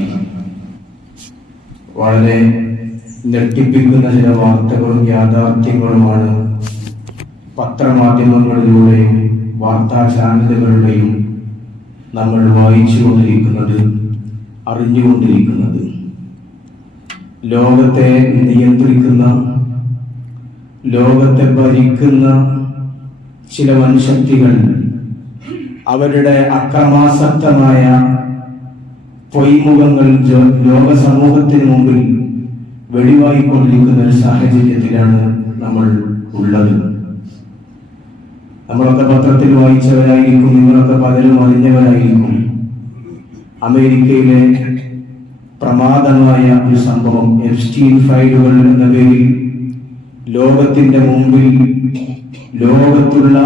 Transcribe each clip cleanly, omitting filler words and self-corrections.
ഉണ്ടായി. വളരെ ഞെട്ടിപ്പിക്കുന്ന ചില വാർത്തകളും യാഥാർത്ഥ്യങ്ങളുമാണ് പത്രമാധ്യമങ്ങളിലൂടെയും വാർത്താ ചാനലുകളുടെയും നമ്മൾ വായിച്ചുകൊണ്ടിരിക്കുന്നത്, അറിഞ്ഞുകൊണ്ടിരിക്കുന്നത്. ലോകത്തെ നിയന്ത്രിക്കുന്ന, ലോകത്തെ ഭരിക്കുന്ന ചില വൻശക്തികൾ അവരുടെ അക്രമാസക്തമായ പൊയ്മുഖങ്ങൾ ലോക സമൂഹത്തിന് മുമ്പിൽ വെളിവായിക്കൊണ്ടിരിക്കുന്ന ഒരു സാഹചര്യത്തിലാണ് നമ്മൾ ഉള്ളത്. നമ്മളൊക്കെ പത്രത്തിൽ വായിച്ചവരായിരിക്കും, നിങ്ങളൊക്കെ പലരും അറിഞ്ഞവരായിരിക്കും. അമേരിക്കയിലെ പ്രമാദമായ ഒരു സംഭവം, എപ്സ്റ്റീൻ ഫയലുകൾ എന്ന പേരിൽ ലോകത്തിന്റെ മുമ്പിൽ ലോകത്തുള്ള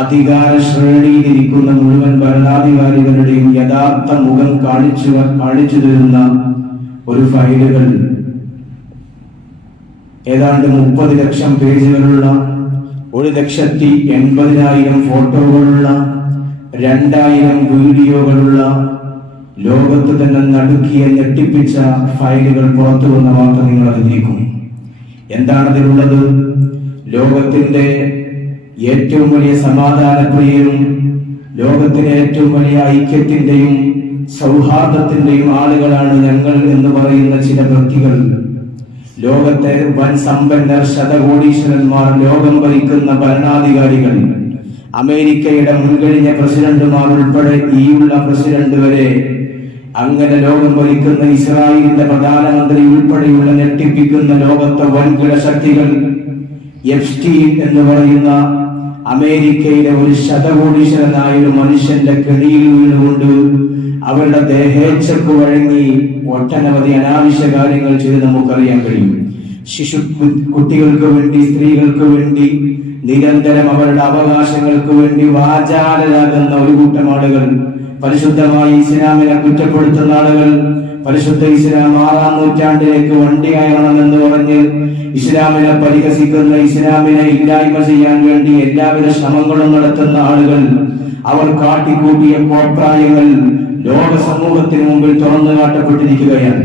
അധികാര ശ്രേണിയിലിരിക്കുന്ന മുഴുവൻ ഭരണാധികാരികളുടെയും യഥാർത്ഥ മുഖം കാണിച്ചു തരുന്ന ഒരു ഫയലുകൾ, ഏതാണ്ട് 30 ലക്ഷം പേജുകളുള്ള, 1,80,000 ഫോട്ടോകളുള്ള, 2000 വീഡിയോകളുള്ള, ലോകത്ത് തന്നെ നടുക്കിയ ഞെട്ടിപ്പിച്ച ഫയലുകൾ പുറത്തു വന്ന വാർത്ത നിങ്ങൾ അറിഞ്ഞിരിക്കും. എന്താണതിലുള്ളത്? ലോകത്തിന്റെ ഏറ്റവും വലിയ സമാധാനപ്രിയരും ലോകത്തിലെ ഏറ്റവും വലിയ ഐക്യത്തിന്റെയും സൗഹാർദ്ദത്തിന്റെയും ആളുകളാണ് ഞങ്ങൾ എന്ന് പറയുന്ന ചില വ്യക്തികൾ, ലോകത്തെ വൻ സമ്പന്നർ, ശതകോടീശ്വരന്മാർ, ലോകം ഭരിക്കുന്ന ഭരണാധികാരികൾ, അമേരിക്കയുടെ മുൻകഴിഞ്ഞ പ്രസിഡന്റുമാർ ഉൾപ്പെടെ ഈയുള്ള പ്രസിഡന്റ് വരെ, അങ്ങനെ ലോകം ഭരിക്കുന്ന ഇസ്രായേലിന്റെ പ്രധാനമന്ത്രി ഉൾപ്പെടെയുള്ള ഞെട്ടിപ്പിക്കുന്ന ലോകത്തെ വൻകിട ശക്തികൾ എപ്സ്റ്റീൻ എന്ന് പറയുന്ന അമേരിക്കയിലെ ഒരു ശതകോടീശ്വരനായ ഒരു മനുഷ്യന്റെ കെണിയിൽ വീണുകൊണ്ട് അവരുടെ ദേഹേച്ഛക്ക് വഴങ്ങി ഒട്ടനവധി അനാവശ്യ കാര്യങ്ങൾ ചെയ്ത് നമുക്കറിയാൻ കഴിയും. കുട്ടികൾക്ക് വേണ്ടി, സ്ത്രീകൾക്ക് വേണ്ടി നിരന്തരം അവരുടെ അവകാശങ്ങൾക്ക് വേണ്ടി വാചാലരാകുന്ന ഒരു കൂട്ടം ആളുകൾ, പരിശുദ്ധമായി ഇസ്ലാമിനെ കുറ്റപ്പെടുത്തുന്ന ആളുകൾ, പരിശുദ്ധ ഇസ്ലാം 6-ാം നൂറ്റാണ്ടിലേക്ക് വണ്ടി കയറണമെന്ന് പറഞ്ഞ് ഇസ്ലാമിനെ പരിഹസിക്കുന്ന, ഇസ്ലാമിനെ ഇല്ലായ്മ ചെയ്യാൻ വേണ്ടി എല്ലാവിധ ശ്രമങ്ങളും നടത്തുന്ന ആളുകൾ, അവർ കാട്ടിക്കൂട്ടിയ കോപ്രായങ്ങൾ ലോക സമൂഹത്തിന് മുമ്പിൽ തുറന്നു കാട്ടപ്പെട്ടിരിക്കുകയാണ്.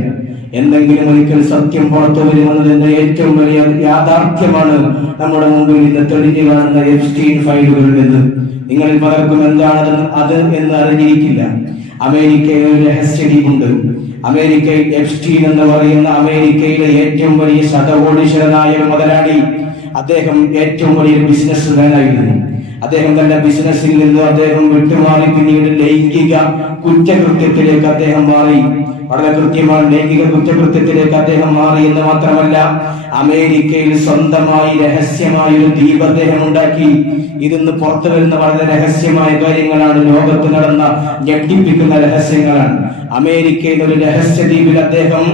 എന്തെങ്കിലും ഒരിക്കൽ സത്യം പുറത്തു വരുമെന്നതിന്റെ ഏറ്റവും വലിയ യാഥാർത്ഥ്യമാണ് നമ്മുടെ മുമ്പിൽ ഇന്ന് തെളിഞ്ഞു കാണുന്ന എപ്സ്റ്റീൻ ഫയലുകൾ എന്ന്. നിങ്ങളിൽ പലർക്കും എന്താണ് അത് എന്ന് അറിഞ്ഞിരിക്കില്ല. അമേരിക്കയിൽ ഒരു രഹസ്യ ടീമുണ്ട്. അമേരിക്കയിൽ എപ്സ്റ്റീൻ എന്ന് പറയുന്ന അമേരിക്കയിലെ ഏറ്റവും വലിയ ശതകോടീശ്വരനായ ഒരു മുതലാളി, അദ്ദേഹം ഏറ്റവും വലിയൊരു ബിസിനസ്സുകാരനായിരുന്നു. അദ്ദേഹം തന്റെ ബിസിനസ്സിൽ നിന്ന് അദ്ദേഹം വിട്ടുമാറി പിന്നീട് ലൈംഗിക കുറ്റകൃത്യത്തിലേക്ക് അദ്ദേഹം മാറി. വളരെ കൃത്യമാണ്, ലൈംഗിക കുറ്റകൃത്യത്തിലേക്ക് അദ്ദേഹം മാറി എന്ന് മാത്രമല്ല, അമേരിക്കയിൽ സ്വന്തമായി രഹസ്യമായ ഒരു ദ്വീപ് അദ്ദേഹം ഉണ്ടാക്കി. ഇതിന്ന് പുറത്തു വരുന്ന വളരെ രഹസ്യമായ കാര്യങ്ങളാണ്, ലോകത്ത് നടന്ന ഞെട്ടിപ്പിക്കുന്ന രഹസ്യങ്ങളാണ്. അമേരിക്കയിൽ ഒരു രഹസ്യ ദ്വീപിൽ അദ്ദേഹം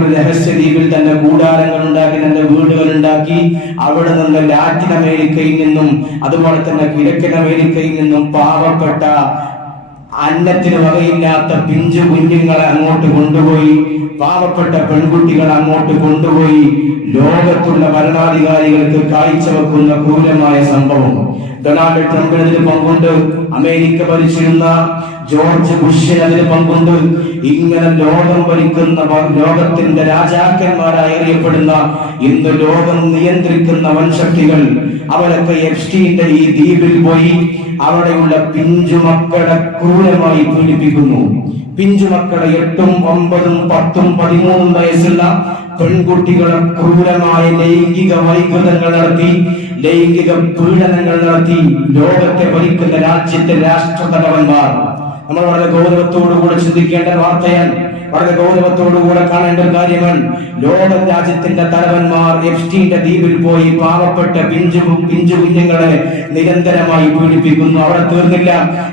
ഒരു രഹസ്യ ദ്വീപിൽ തന്നെ കൂടാരങ്ങൾ ഉണ്ടാക്കി, തന്റെ വീടുകൾ ഉണ്ടാക്കി. അവിടെ നിന്ന് ലാറ്റിൻ അമേരിക്കയിൽ നിന്നും അതുപോലെ തന്നെ കിഴക്കൻ അമേരിക്കയിൽ നിന്നും പാവപ്പെട്ട അന്നത്തിന് വകയില്ലാത്ത പിഞ്ചു കുഞ്ഞുങ്ങളെ അങ്ങോട്ട് കൊണ്ടുപോയി, പാവപ്പെട്ട പെൺകുട്ടികൾ അങ്ങോട്ട് കൊണ്ടുപോയി ലോകത്തുള്ള ഭരണാധികാരികൾക്ക് കാഴ്ചവെക്കുന്ന ക്രൂരമായ സംഭവം. ഡൊണാൾഡ് ട്രംപിന് അതിന് പങ്കുണ്ട്, അമേരിക്ക ഭരിച്ചിരുന്ന ജോർജ് ബുഷിന് അതിന് പങ്കുണ്ട്. ഇങ്ങനെ ലോകം ഭരിക്കുന്ന, ലോകത്തിന്റെ രാജാക്കന്മാരായി അറിയപ്പെടുന്ന, ഇന്ന് ലോകം നിയന്ത്രിക്കുന്ന വൻശക്തികൾ, അവരൊക്കെ എപ്സ്റ്റീന്റെ ഈ ദ്വീപിൽ പോയി അവിടെയുള്ള പിഞ്ചുമക്കളെ ക്രൂരമായി പീഡിപ്പിക്കുന്നു. പിഞ്ചുമക്കളെ 8, 9, 10, 13 വയസ്സുള്ള പെൺകുട്ടികളെ ക്രൂരമായ ലൈംഗിക വൈകൃതങ്ങൾ നടത്തി, ലൈംഗിക പീഡനങ്ങൾ നടത്തി ലോകത്തെ ഭരിക്കുന്ന രാജ്യത്തെ രാഷ്ട്രതലവന്മാർ. നമ്മൾ വളരെ ഗൗരവത്തോടുകൂടെ ചിന്തിക്കേണ്ട വാർത്തയാണ്, വളരെ ഗൗരവത്തോടുകൂടെ കാണേണ്ട ഒരു കാര്യമാണ്. ലോക രാജ്യത്തിന്റെ തലവന്മാർ എപ്സ്റ്റീന്റെ ദ്വീപിൽ പോയി പാവപ്പെട്ട പിഞ്ചു കുഞ്ഞുങ്ങളെ നിരന്തരമായി പീഡിപ്പിക്കുന്നു. അവിടെ തീർന്നില്ല,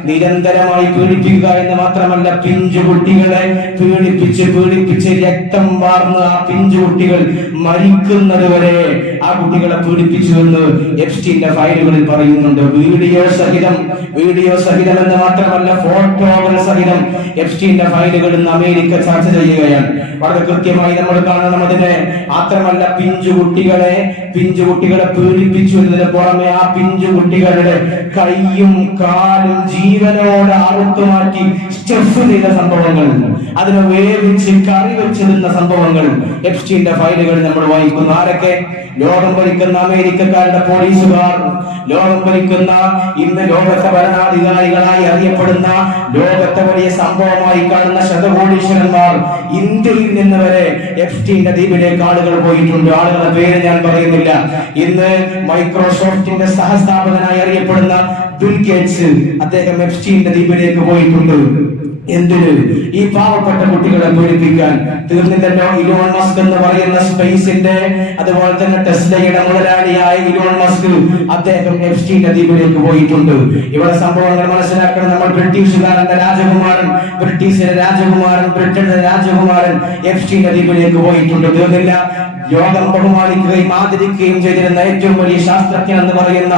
നിരന്തരമായി പീഡിപ്പിക്കുക എന്ന് മാത്രമല്ല, പിഞ്ചു കുട്ടികളെ പീഡിപ്പിച്ച് രക്തം വാർന്ന് ആ പിഞ്ചു കുട്ടികൾ മരിക്കുന്നത് വരെ ആ കുട്ടികളെ പീഡിപ്പിച്ചുവെന്ന് എപ്സ്റ്റീന്റെ ഫയലുകളിൽ പറയുന്നുണ്ട്. വീഡിയോ സഹിതം എന്ന് മാത്രമല്ല, ഫോട്ടോകൾ സഹിതം എപ്സ്റ്റീന്റെ ഫയലുകൾ ഇന്ന് അമേരിക്ക ചർച്ച ചെയ്യുകയാണ്. വളരെ കൃത്യമായി നമ്മൾ കാണണം അതിനെ. മാത്രമല്ല, പിഞ്ചുകുട്ടികളെ പീഡിപ്പിച്ചു എന്നതിന് പുറമെ ആ പിഞ്ചുകുട്ടികളുടെ കൈയും കാലും ജീവനോട് അറുത്തുമാറ്റി സ്റ്റഫ് ചെയ്ത സംഭവങ്ങൾ. അതിനെ വേവിച്ച് കറി വെച്ചിരുന്ന സംഭവങ്ങൾ എപ്സ്റ്റീന്റെ ഫയലുകൾ നമ്മൾ വായിക്കുന്നു. ആരൊക്കെ? ലോകം ഭരിക്കുന്ന അമേരിക്കക്കാരുടെ പോലീസുകാർ, ലോകം ഭരിക്കുന്ന ഇന്ന് ലോകത്തെ ഭരണാധികാരികളായി അറിയപ്പെടുന്ന ലോകത്തെ വലിയ സംഭവമായി കാണുന്ന ശതകോടീശ്വരന്മാർ, ഇന്ത്യയിൽ നിന്ന് വരെ എപ്സ്റ്റീന്റെ ദ്വീപിലേക്ക് ആളുകൾ പോയിട്ടുണ്ട്. ആളുകളുടെ പേര് ഞാൻ പറയുന്നില്ല. ഇന്ന് മൈക്രോസോഫ്റ്റിന്റെ സഹസ്ഥാപകനായി അറിയപ്പെടുന്ന ബിൽ ഗേറ്റ്സ്, അദ്ദേഹം എപ്സ്റ്റീന്റെ ദ്വീപിലേക്ക് പോയിട്ടുണ്ട്. എന്തിന്? ഈ പാവപ്പെട്ട കുട്ടികളെ പേടിപ്പിക്കാൻ. തീർന്നില്ലല്ലോ, ഇലോൺ മസ്ക് എന്ന് പറയുന്ന സ്പേസിന്റെ അതുപോലെ തന്നെ ടെസ്ലയുടെ മുതലാളിയായ ഇലോൺ മസ്ക്, അദ്ദേഹം എപ്സ്റ്റീന്റെ ദ്വീപിലേക്ക് പോയിട്ടുണ്ട്. ഇവിടെ സംഭവങ്ങൾ മനസ്സിലാക്കണം. നമ്മൾ ബ്രിട്ടീഷുകാരന്റെ രാജകുമാരൻ, ബ്രിട്ടീഷിന്റെ രാജകുമാരൻ, ബ്രിട്ടന്റെ രാജകുമാരൻ എപ്സ്റ്റീന്റെ ദ്വീപിലേക്ക് പോയിട്ടുണ്ട്. തീർന്നില്ല, ലോകം ബഹുമാനിക്കുകയും ആദരിക്കുകയും ചെയ്തിരുന്ന ഏറ്റവും വലിയ ശാസ്ത്രജ്ഞൻ എന്ന് പറയുന്ന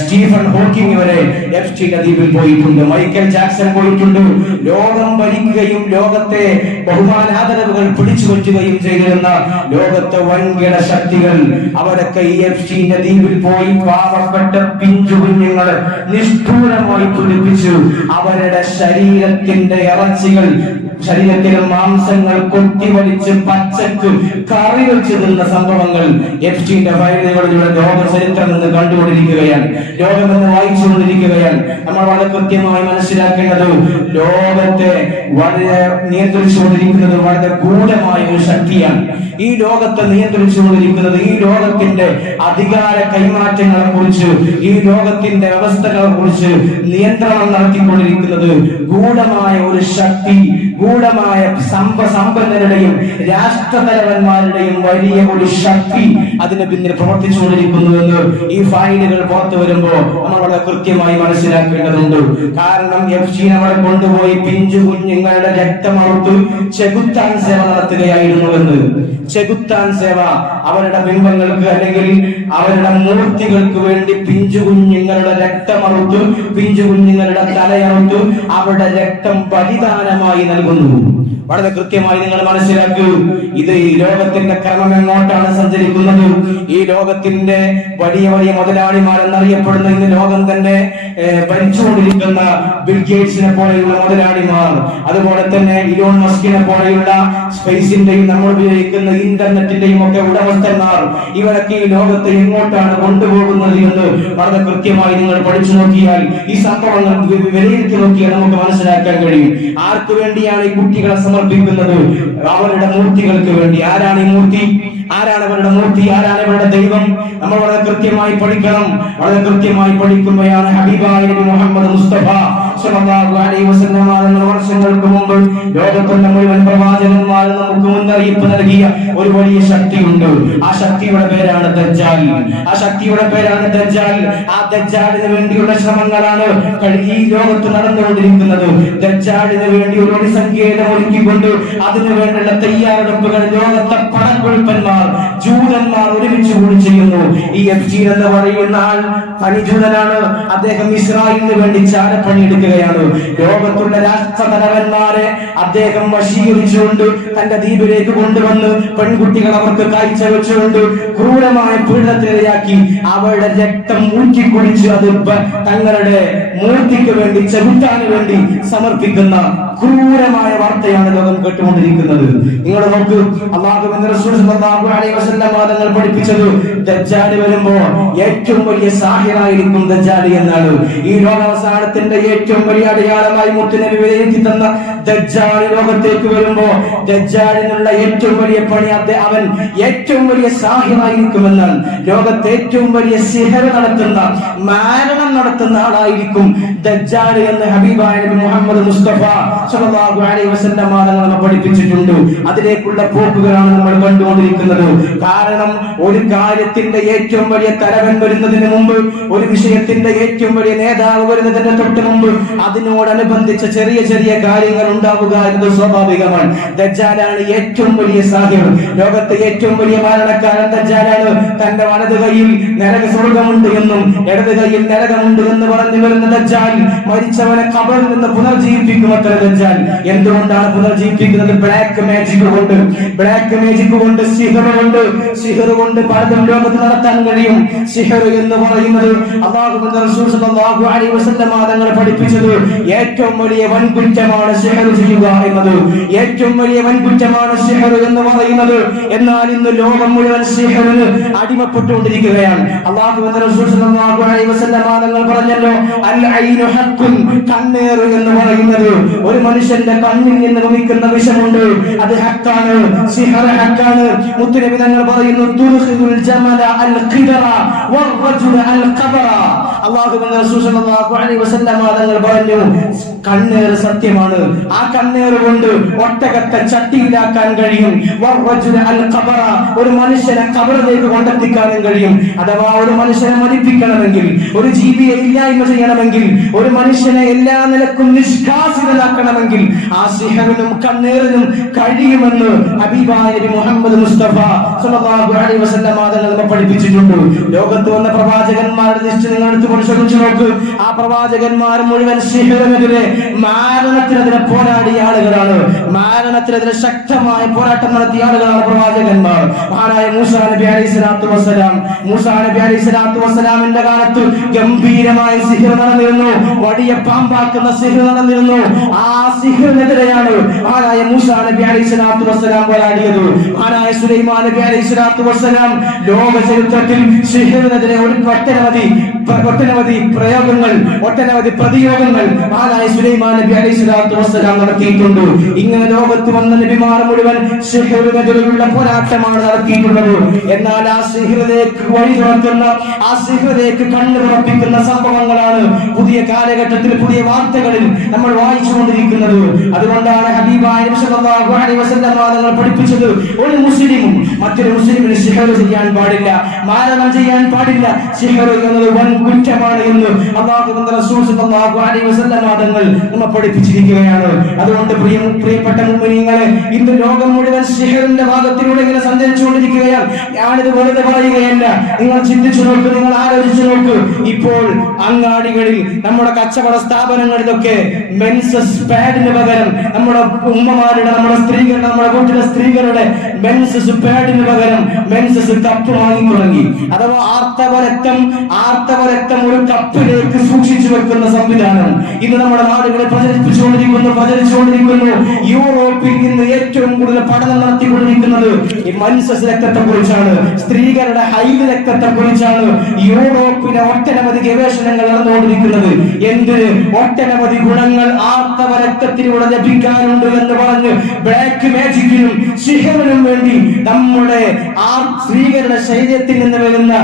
സ്റ്റീഫൻ ഹോക്കിംഗ് വരെ എപ്സ്റ്റീന്റെ ദ്വീപിൽ പോയിട്ടുണ്ട്. മൈക്കൽ ജാക്സൺ പോയിട്ടുണ്ട്. ലോകം ഭരിക്കുകയും ലോകത്തെ ബഹുമാനാദരവുകൾ പിടിച്ചു വയ്ക്കുകയും ചെയ്തിരുന്ന ലോകത്തെ വൻകിട ശക്തികൾ, അവരൊക്കെ ഈ എപ്സ്റ്റീന്റെ ദ്വീപിൽ പോയി പാവപ്പെട്ട പിഞ്ചു കുഞ്ഞുങ്ങളെ നിഷ്ഠൂരമായി പീഡിപ്പിച്ചു. അവരുടെ ശരീരത്തിന്റെ ഇറച്ചികൾ, ശരീരത്തിലെ മാംസങ്ങൾ കൊത്തിവലിച്ച് പച്ചക്ക് കറി വെച്ച് തിന്ന സംഭവങ്ങൾ എപ്സ്റ്റീന്റെ ഫയലുകളിലൂടെ ലോക ചരിത്രം നിന്ന് കണ്ടുകൊണ്ടിരിക്കുകയാണ്, ലോകമെന്ന് വായിച്ചുകൊണ്ടിരിക്കുകയാണ്. നമ്മൾ വളരെ കൃത്യമായി മനസ്സിലാക്കേണ്ടത്, ലോകത്തെ വളരെ നിയന്ത്രിച്ചുകൊണ്ടിരിക്കുന്നത് വളരെ ഗൂഢമായ ഒരു ശക്തിയാണ്. ഈ ലോകത്തെ നിയന്ത്രിച്ചുകൊണ്ടിരിക്കുന്നത്, ഈ ലോകത്തിന്റെ അധികാര കൈമാറ്റങ്ങളെ കുറിച്ച്, ഈ ലോകത്തിന്റെ വ്യവസ്ഥകളെ കുറിച്ച് നിയന്ത്രണം നടത്തിക്കൊണ്ടിരിക്കുന്നത് ഗൂഢമായ ഒരു ശക്തി, ഗൂഢമായ സമ്പന്നരുടെയും രാഷ്ട്രതലവന്മാരുടെയും വലിയ ഒരു ശക്തി അതിന് പിന്നിൽ പ്രവർത്തിച്ചുകൊണ്ടിരിക്കുന്നുവെന്ന് ഈ ഫയലുകൾ പുറത്തു വരുമ്പോൾ നമ്മൾ വളരെ കൃത്യമായി മനസ്സിലാക്കേണ്ടതുണ്ട്. കാരണം എപ്സ്റ്റീൻ അവിടെ കൊണ്ടുപോയി പിഞ്ചു കുഞ്ഞുങ്ങളുടെ രക്തമറുത്ത് ചെകുത്താൻ സേവ നടത്തുകയായിരുന്നുവെന്ന്. ചെകുത്താൻ സേവ, അവരുടെ ബിംബങ്ങൾക്ക് അല്ലെങ്കിൽ അവരുടെ മൂർത്തികൾക്ക് വേണ്ടി പിഞ്ചു കുഞ്ഞുങ്ങളുടെ രക്തമറുത്ത്, പിഞ്ചു കുഞ്ഞുങ്ങളുടെ തലയറുത്ത് അവരുടെ രക്തം ബലിദാനമായി നൽകുന്നു. വളരെ കൃത്യമായി നിങ്ങൾ മനസ്സിലാക്കൂ. ഇത് ഈ ലോകത്തിന്റെ ക്രമം എങ്ങോട്ടാണ് സഞ്ചരിക്കുന്നത്? ഈ ലോകത്തിന്റെ വലിയ വലിയ മുതലാളിമാരെന്നറിയപ്പെടുന്ന ഇന്ന് ലോകം തന്നെ ഭരിച്ചുകൊണ്ടിരിക്കുന്ന ബിൽ ഗേറ്റ്സിനെ പോലെയുള്ള മുതലാളിമാർ, അതുപോലെ തന്നെ ഇലോൺ മസ്കിനെ പോലെയുള്ള സ്പേസിന്റെയും നമ്മൾ ഉപയോഗിക്കുന്ന ഇന്റർനെറ്റിന്റെയും ഒക്കെ ഉടമസ്ഥന്മാർ, ഇവരൊക്കെ ഈ ലോകത്തെ എങ്ങോട്ടാണ് കൊണ്ടുപോകുന്നത് എന്ന് വളരെ കൃത്യമായി നിങ്ങൾ പഠിച്ചു നോക്കിയാൽ, ഈ സംഭവങ്ങൾ വിലയിരുത്തി നോക്കിയാൽ നമുക്ക് മനസ്സിലാക്കാൻ കഴിയും. ആർക്കു വേണ്ടിയാണ് ഈ കുട്ടികളെ സമർപ്പിക്കുന്നത്? അവരുടെ മൂർത്തികൾക്ക് വേണ്ടി. ആരാണ് ഈ മൂർത്തി? ആരാണ് അവരുടെ മൂർത്തി? ആരാണ് അവരുടെ ദൈവം? നമ്മൾ വളരെ കൃത്യമായി പഠിക്കണം. വളരെ കൃത്യമായി പഠിക്കുമ്പോഴാണ് ഹബീബായ നബി മുഹമ്മദ് മുസ്തഫ സ്വല്ലല്ലാഹു അലൈഹി വസല്ലം വർഷങ്ങൾക്ക് മുമ്പ് ലോകത്തിന്റെ മുഴുവൻ പ്രവാചകന്മാരും നമുക്ക് മുന്നറിയിപ്പ് നൽകിയ ഒരു വലിയ ശക്തിയുണ്ട്. ആ ശക്തിയുടെ പേരാണ് ദജ്ജാൽ. ആ ശക്തിയുടെ പേരാണ് ദജ്ജാൽ. ആ ദജ്ജാലിന് വേണ്ടിയുള്ള ശ്രമങ്ങളാണ് ഈ ലോകത്ത് നടന്നുകൊണ്ടിരിക്കുന്നത്. ദജ്ജാലിന് വേണ്ടി ഒരു സങ്കേതം ഒരുക്കിക്കൊണ്ട് അതിനു വേണ്ടിയുള്ള തയ്യാറെടുപ്പുകൾ ലോകത്തെ പടക്കൊഴുപ്പന്മാർ, ജൂതന്മാർ ഒരുമിച്ച് കൂടി ചെയ്യുന്നു. ഈ എപ്സ്റ്റീൻ എന്ന് പറയുന്ന ആൾ പണിജൂതനാണ്. അദ്ദേഹം ഇസ്രായേലിന് വേണ്ടി ചാരപ്പണി എടുക്കുകയാണ്. ലോകത്തുള്ള രാഷ്ട്രതലവന്മാരെ അദ്ദേഹം വശീകരിച്ചുകൊണ്ട് തന്റെ ദ്വീപിലേക്ക് കൊണ്ടുവന്ന് പെൺകുട്ടികൾ അവർക്ക് കാഴ്ച വെച്ചുകൊണ്ട് ക്രൂരമായ പീഡനത്തിനിരയാക്കി അവരുടെ രക്തം ഊറ്റിക്കുടിച്ച് അത് തങ്ങളുടെ മൂർത്തിക്ക് വേണ്ടി, ചെകുത്താന് വേണ്ടി സമർപ്പിക്കുന്ന ക്രൂരമായ വാർത്തയാണ് ലോകം കേട്ടുകൊണ്ടിരിക്കുന്നത്. നിങ്ങൾ നോക്ക്, അല്ലാഹുവിന്റെ റസൂൽ സ്വല്ലല്ലാഹു അലൈഹി വസല്ലം തങ്ങൾ പഠിപ്പിച്ചത്, ദജ്ജാൽ വരുമ്പോൾ ഏറ്റവും വലിയ സാഹിറായിരിക്കും ദജ്ജാൽ എന്നാണ്. ഈ ലോകാവസാനത്തിന്റെ ഏറ്റവും വലിയ അടയാളമായി മുത്തുനബി വിലയിരുത്തി തന്ന ദജ്ജാൽ ലോകത്തേക്ക് വരുമ്പോൾ ദജ്ജാലിനുള്ള ഏറ്റവും വലിയ പണി അവൻ ഏറ്റവും വലിയ സാഹിറായിരിക്കുമെന്നാണ്. ലോകത്തെ ഏറ്റവും വലിയ സിഹർ നടത്തുന്ന, മാരണം നടത്തുന്ന ആളായിരിക്കും ദജ്ജാൽ എന്ന് ഹബീബായ നബി മുഹമ്മദ് മുസ്തഫ സ്വല്ലല്ലാഹു അലൈഹി വസല്ലം നമ്മെ പഠിപ്പിച്ചിട്ടുണ്ട്. അതിലേക്കുള്ള പോക്കുകളാണ് നമ്മൾ കണ്ടുകൊണ്ടിരിക്കുന്നത്. കാരണം ഒരു കാര്യത്തിന്റെ ഏറ്റവും വലിയ തലവൻ വരുന്നതിന് മുമ്പ്, ഒരു വിഷയത്തിന്റെ ഏറ്റവും വലിയ നേതാവ് വരുന്നതിന് തൊട്ട് മുമ്പ് അതിനോടനുബന്ധിച്ച ചെറിയ ചെറിയ കാര്യങ്ങൾ ഉണ്ടാവുക എന്നത് സ്വാഭാവികമാണ്. ദജ്ജാലാണ് ഏറ്റവും വലിയ സാഹിർ. ലോകത്തെ ഏറ്റവും വലിയ മരണക്കാരൻ ദജ്ജാലാണ്. തന്റെ വലത് കൈയിൽ നരക സ്വർഗമുണ്ട് എന്നും ഇടത് കൈയിൽ നരകമുണ്ട് എന്ന് പറഞ്ഞു വരുന്ന ദജ്ജാൽ മരിച്ചവനെ ഖബറിൽ നിന്ന് പുനർജീവിപ്പിക്കും അത്ര ദജ്ജാൽ. എന്തുകൊണ്ടാണ് പുനർജീവിപ്പിക്കുന്നത്? ബ്ലാക്ക് മാജിക് കൊണ്ട്. ബ്ലാക്ക് മാജിക് കൊണ്ട്, സിഹർ കൊണ്ട് പലതും ലോകത്ത് നടത്താൻ കഴിയും. സിഹർ എന്ന് പറയുന്നത് അല്ലാഹുവിന്റെ റസൂൽ സ്വല്ലല്ലാഹു അലൈഹി വസല്ലം തങ്ങൾ പഠിപ്പിച്ച പഠിപ്പിച്ചത് ഏറ്റവും വലിയ വൻകുറ്റമാണ് സിഹർ ചെയ്യുക എന്നത്. ഏറ്റവും വലിയ വൻകുറ്റമാണ് സിഹർ എന്ന് പറയുന്നത്. എന്നാൽ ഇന്ന് ലോകം മുഴുവൻ സിഹറിന് അടിമപ്പെട്ടുകൊണ്ടിരിക്കുകയാണ്. അല്ലാഹുവിന്റെ റസൂൽ സ്വല്ലല്ലാഹു അലൈഹി വസല്ലം തങ്ങൾ പറഞ്ഞല്ലോ, അൽ ഐനു ഹഖ്ഖുൻ, കണ്ണേർ എന്ന് പറയുന്നത് ഒരു മനുഷ്യന്റെ കണ്ണിൽ നിന്ന് വമിക്കുന്ന വിഷമുണ്ട്, അത് ഹഖാണ്, സിഹർ ഹഖാണ്. മുത്തുനബി തങ്ങൾ പറയുന്നു, തുർഖിദുൽ ജമല അൽ ഖിദറ വറജുല അൽ ഖബറ. അല്ലാഹുവിന്റെ റസൂൽ സ്വല്ലല്ലാഹു അലൈഹി വസല്ലം തങ്ങൾ പറഞ്ഞു, കണ്ണേർ സത്യമാണ്, ആ കണ്ണേർ കൊണ്ട് ഒട്ടകത്തെ ചട്ടിയിലാക്കാൻ കഴിയും. വറജുല അൽ ഖബറ, ഒരു മനുഷ്യനെ ഖബറിലേക്ക് കൊണ്ടെത്തിക്കാനും കഴിയും. അഥവാ ഒരു മനുഷ്യനെ മരിപ്പിക്കണമെങ്കിൽ, ഒരു ജീവിയെ ഇല്ലായ്മ ചെയ്യണമെങ്കിൽ, ഒരു മനുഷ്യനെ എല്ലാ നിലക്കും നിഷ്കാസിതനാക്കണമെങ്കിൽ ആ സിഹറിനും കണ്ണേറിനും കഴിയുമെന്ന് ഹബീബായ നബി മുഹമ്മദ് മുസ്തഫ സ്വല്ലല്ലാഹു അലൈഹി വസല്ലം തങ്ങൾ പഠിപ്പിച്ചിട്ടുണ്ട്. ലോകത്ത് വന്ന പ്രവാചകന്മാരുടെ ലിസ്റ്റ് നിങ്ങൾ എടുത്ത് പരിശോധിച്ചു നോക്ക്. ആ പ്രവാചകന്മാർ മുഴുവൻ സിഹറിനെതിരെ, മാരണത്തിനെതിരെ പോരാടിയ ആളുകളാണ്. മാരണത്തിനെതിരെ ശക്തമായ പോരാട്ടം നടത്തിയ ആളുകളാണ് പ്രവാചകന്മാർ. മഹാനായ മൂസാ നബി അലൈഹി സ്വലാത്തു വസ്സലാം, മൂസാ നബി അലൈഹി സ്വലാത്തു വസ്സലാമിന്റെ കാലത്ത് ഗംഭീരമായ സിഹർ നടന്നിരുന്നു, വലിയ പാമ്പാക്കുന്ന സിഹർ നടന്നിരുന്നു. ആ സിഹറിനെതിരെയാണ് മഹാനായ മൂസാ നബി അലൈഹി സ്വലാത്തു വസ്സലാം പോരാടിയത്. മഹാനായ സുലൈമാൻ നബി അലൈഹി സ്വലാത്തു വസ്സലാം ലോക ചരിത്രത്തിൽ സിഹറിനെതിരെ ഒട്ടനവധി പ്രയോഗങ്ങൾ, ഒട്ടനവധി പ്രതിയോഗങ്ങൾ മഹാനായ സുലൈമാൻ നബി അലൈഹി സ്വലാത്തു വസ്സലാം നടത്തിയിട്ടുണ്ട്. ഇങ്ങനെ ലോകത്ത് വന്ന നബിമാർ മുഴുവൻ സിഹറിനെതിരെയുള്ള പോരാട്ടമാണ് നടത്തിയിട്ടുള്ളത്. എന്നാൽ ആ സിഹറിലേക്ക് വഴി തുറക്കുന്ന, ആ സിഹറിലേക്ക് കണ്ണു തുറപ്പിക്കുന്ന സംഭവങ്ങളാണ് പുതിയ കാലഘട്ടത്തിൽ, പുതിയ വാർത്തകളിൽ നമ്മൾ വായിച്ചുകൊണ്ടിരിക്കുന്നത്. അതുകൊണ്ടാണ് ഹബീബായ നബി സല്ലല്ലാഹു അലൈഹി വസല്ലം തങ്ങൾ പഠിപ്പിച്ചത്, ഒരു മുസ്ലിമും മറ്റൊരു മുസ്ലിമിന് സിഹർ ചെയ്യാൻ പാടില്ല, മാരണം ചെയ്യാൻ പാടില്ല. സിഹർ എന്നത് വൻ കുറ്റമാണ് എന്ന് അല്ലാഹുവിന്റെ റസൂൽ സല്ലല്ലാഹു അലൈഹി വസല്ലം തങ്ങൾ നമ്മെ പഠിപ്പിച്ചിരിക്കുകയാണ്. അതുകൊണ്ട് പ്രിയപ്പെട്ട മുഅ്മിനീങ്ങളെ, ഇന്ന് ലോകം മുഴുവൻ സിഹറിന്റെ ഭാഗത്തിലൂടെ ഇങ്ങനെ സഞ്ചരിച്ചുകൊണ്ടിരിക്കുകയാണ്. ഞാനിത് വെറുതെ പറയുകയല്ല. നിങ്ങൾ ചിന്തിച്ചു നോക്ക്, നിങ്ങൾ ആലോചിച്ചു നോക്ക്. ഇപ്പോൾ അങ്ങാടികളിൽ, നമ്മുടെ കച്ചവട സ്ഥാപനങ്ങളിലൊക്കെ മെൻസസ് പാഡിന് പകരം നമ്മുടെ ഉമ്മമാരുടെ, നമ്മുടെ സ്ത്രീകളുടെ, നമ്മുടെ വീട്ടിലെ സ്ത്രീകളുടെ മെൻസസ് പാഡിന് പകരം മെൻസസ് കപ്പ് വാങ്ങി തുടങ്ങി. അഥവാ ആർത്തവരക്തം ഒരു കപ്പിലേക്ക് സൂക്ഷിച്ചു വെക്കുന്ന സംവിധാനം ഇന്ന് നമ്മുടെ നാടുകളിൽ പ്രചരിച്ചുകൊണ്ടിരിക്കുന്നു. യൂറോപ്പിൽ ഇന്ന് ഏറ്റവും കൂടുതൽ പഠനം നടത്തിക്കൊണ്ടിരിക്കുന്നത് ഈ മെൻസസ് രക്തത്തെ കുറിച്ചാണ്, സ്ത്രീകളുടെ ഹൈദ് രക്തത്തെ കുറിച്ചാണ്. യൂറോപ്പിലെ ഒട്ടനവധി ഗവേഷണങ്ങൾ നടന്നുകൊണ്ടിരിക്കുന്നത്. എന്തിന്? ഒട്ടനവധി ഗുണങ്ങൾ ആർത്തവ രക്തത്തിലൂടെ ലഭിക്കാനുണ്ട് എന്ന് പറഞ്ഞ് ബ്ലാക്ക് മാജിക്കിനും സിഹറിനും വേണ്ടി നമ്മുടെ ആ സ്ത്രീകളുടെ ശരീരത്തിൽ നിന്ന് വരുന്ന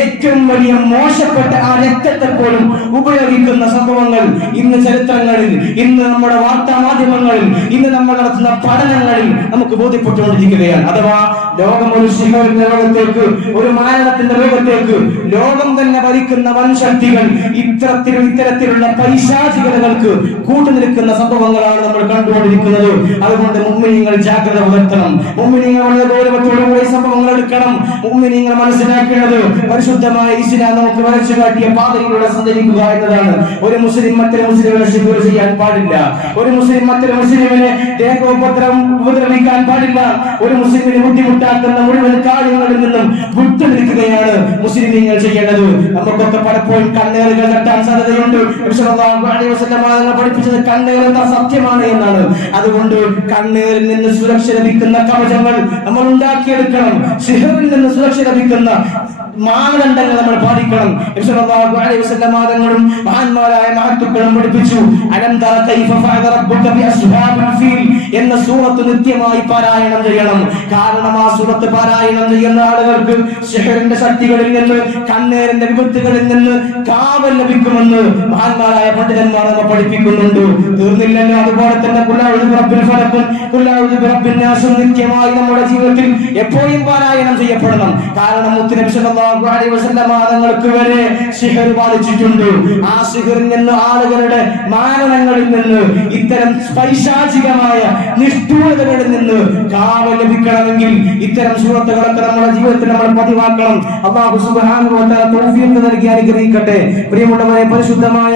ഏറ്റവും വലിയ മോശപ്പെട്ട ആ രക്തത്തെ പോലും ഉപയോഗിക്കുന്ന സംഭവങ്ങൾ ഇന്ന് ചരിത്രങ്ങളിൽ, ഇന്ന് നമ്മുടെ വാർത്താ മാധ്യമങ്ങളിൽ, ഇന്ന് നമ്മൾ നടത്തുന്ന പഠനങ്ങളിൽ നമുക്ക് ബോധ്യപ്പെട്ടുകൊണ്ടിരിക്കുകയാണ്. അഥവാ ലോകം ഒരു സിഹറിന്റെ ലോകത്തേക്ക്, ഒരു മാരണത്തിന്റെ ലോകത്തേക്ക് ലോകം തന്നെ ഭരിക്കുന്ന വൻശക്തികൾ ഇത്തരത്തിലുള്ള പൈശാചികതകൾക്ക് കൂട്ടുനിൽക്കുന്ന സംഭവങ്ങളാണ് നമ്മൾ കണ്ടുകൊണ്ടിരിക്കുന്നത്. അതുകൊണ്ട് മുഅ്മിനീങ്ങൾ ജാഗ്രത പുലർത്തണം. മുഅ്മിനീങ്ങൾ വളരെ ഗൗരവത്തോടുകൂടി സംഭവങ്ങൾ എടുക്കണം. മുഅ്മിനീങ്ങൾ മനസ്സിലാക്കേണ്ടത് പരിശുദ്ധമായ ഇസ്ലാം നമുക്ക് വരച്ചു കാട്ടിയ പാതയിലൂടെ സഞ്ചരിക്കുക എന്നതാണ്. ഒരു മുസ്ലിം മറ്റൊരു മുസ്ലിമിനെ സിഹർ ചെയ്യാൻ പാടില്ല. ഒരു മുസ്ലിം മറ്റൊരു മുസ്ലിമിനെ ഉപദ്രവിക്കാൻ പാടില്ല. ഒരു മുസ്ലിമിനെ ബുദ്ധിമുട്ടാക്കുന്ന മുഴുവൻ കാര്യങ്ങളിൽ നിന്നും വിട്ടുനിൽക്കുകയാണ് മുസ്ലിമീങ്ങൾ ചെയ്യേണ്ടത്. നമുക്കൊക്കെ പലപ്പോഴും കണ്ണേറുകൾ തട്ടാൻ സാധ്യതയുണ്ട്. പഠിപ്പിച്ചത് കണ്ണേറുന്ന സത്യമാണ് എന്നാണ്. അതുകൊണ്ട് കണ്ണേറിൽ നിന്ന് സുരക്ഷ ലഭിക്കുന്ന കവചങ്ങൾ നമ്മൾ ഉണ്ടാക്കിയെടുക്കണം. സിഹറിൽ നിന്ന് സുരക്ഷ ലഭിക്കുന്ന മാനദണ്ഡങ്ങൾ നമ്മൾ പാലിക്കണം. തങ്ങളും മഹാന്മാരായ മഹത്തുക്കളും പഠിപ്പിച്ചു. അലം തറ കൈഫ ഫഅല റബ്ബുക ബിഅസ്ഹാബിൽ ഫീൽ എന്ന സൂറത്ത് നിത്യമായി പാരായണം ചെയ്യണം. കാരണം ആ സൂറത്ത് പാരായണം ചെയ്യുന്ന ആളുകൾക്ക് സിഹറിന്റെ ശക്തികളിൽ നിന്ന്, കണ്ണേറിന്റെ വിപത്തുകളിൽ നിന്ന് കാവൽ ലഭിക്കുമെന്ന് മഹാന്മാരായ പണ്ഡിതന്മാർ നമ്മെ പഠിപ്പിക്കുന്നുണ്ട്. തീർന്നില്ലല്ലോ, അതുപോലെ തന്നെ ഖുൽ അഊദു ബിറബ്ബിൽ ഫലഖ്, ഖുൽ അഊദു ബിറബ്ബിൻ നാസ് നിത്യമായി നമ്മുടെ ജീവിതത്തിൽ എപ്പോഴും പാരായണം ചെയ്യപ്പെടണം. കാരണം മുത്തുനബി സല്ലല്ലാഹു അലൈഹി വസല്ലം തങ്ങൾക്ക് വരെ സിഹർ ബാധിച്ചിട്ടുണ്ട്. ആ സിഹറിൽ നിന്ന്, ആളുകളുടെ മാരണങ്ങളിൽ നിന്ന്, ഇത്തരം പൈശാചികമായ നിഷ്ഠൂരതകളിൽ നിന്ന് കാവൽ ലഭിക്കണമെങ്കിൽ ഇത്തരം സൂറത്തുകളൊക്കെ നമ്മുടെ ജീവിതത്തിൽ നമ്മൾ പതിവാക്കണം. അല്ലാഹു സുബ്ഹാനഹു വ തആല തൗഫീഖ് നൽകി അനുഗ്രഹിക്കട്ടെ. പ്രിയമുള്ളവരെ, പരിശുദ്ധമായ